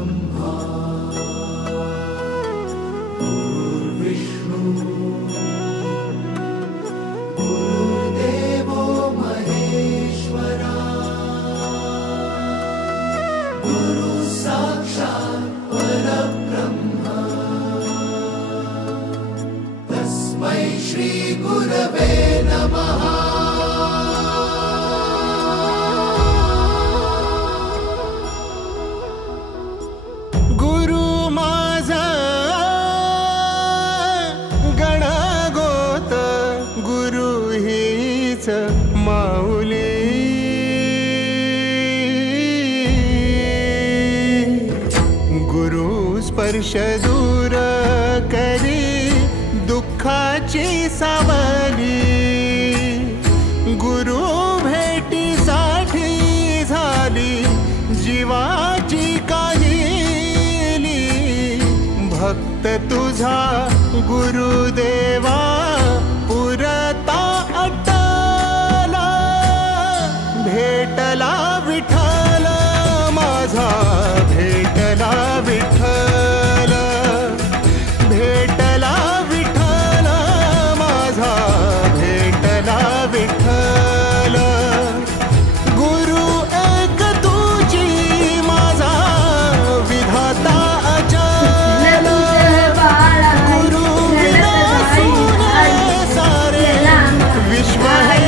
ब्रह्मा गुरुर्विष्णु गुरुर्देवो महेश्वरा गुरु साक्षात् परब्रह्म तस्मै श्री गुरवे नमः। माऊली गुरु स्पर्श दूर करी दुःखाची सावली गुरु भेटीसाठी झाली जीवाची काहिली भक्त तुझा गुरुदेवा पुरता भेटला विठ्ठल माझा भेटला विठ्ठल भेटला विठ्ठल माझा भेटला विठ्ठल गुरु एक तुझी माझा विधाता अचल गुरु विना सुने सारे विश्व है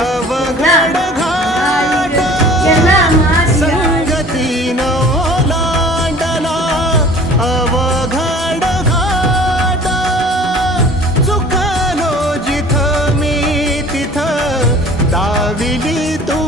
अवघड घाट संगतीन ओलांडला अवघड घाट चुकलो जिथं मी तिथं दाविली तू